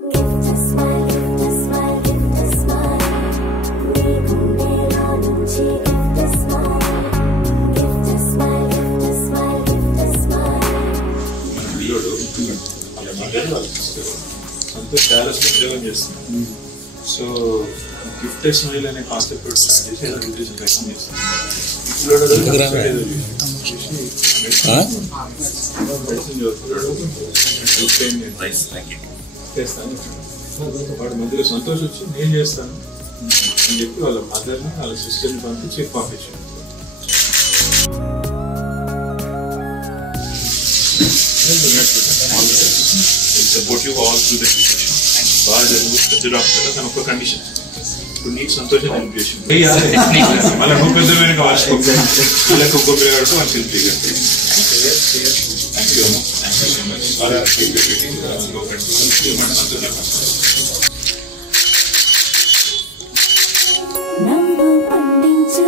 Santosh Dallas ఉద్యోగం చేస్తున్నాను. So gift smile అనే కాన్సెప్ట్ స్టార్ట్ చేసి ఏదో న్యూట్రిషన్ ప్రయత్నం చేస్తాను. చేస్తాను. వాడు మధ్యలో సంతోష్ వచ్చి నేను చేస్తాను అని చెప్పి వాళ్ళ మదర్ని వాళ్ళ సిస్టర్ని పంపించాను. Support you all through the education. బాగా చదువు, పెద్ద డాక్టర్. తన ఒక్క కండిషన్, ఇప్పుడు నీకు సంతోషం హెల్ప్ చేసి మళ్ళీ నువ్వు పెద్దమైన కావచ్చు వీళ్ళకి ఒక్క పిల్లగాడు మనకి హెల్ప్ చేయగలిగే. థ్యాంక్ యూ అమ్మ. నవ్వు పండించు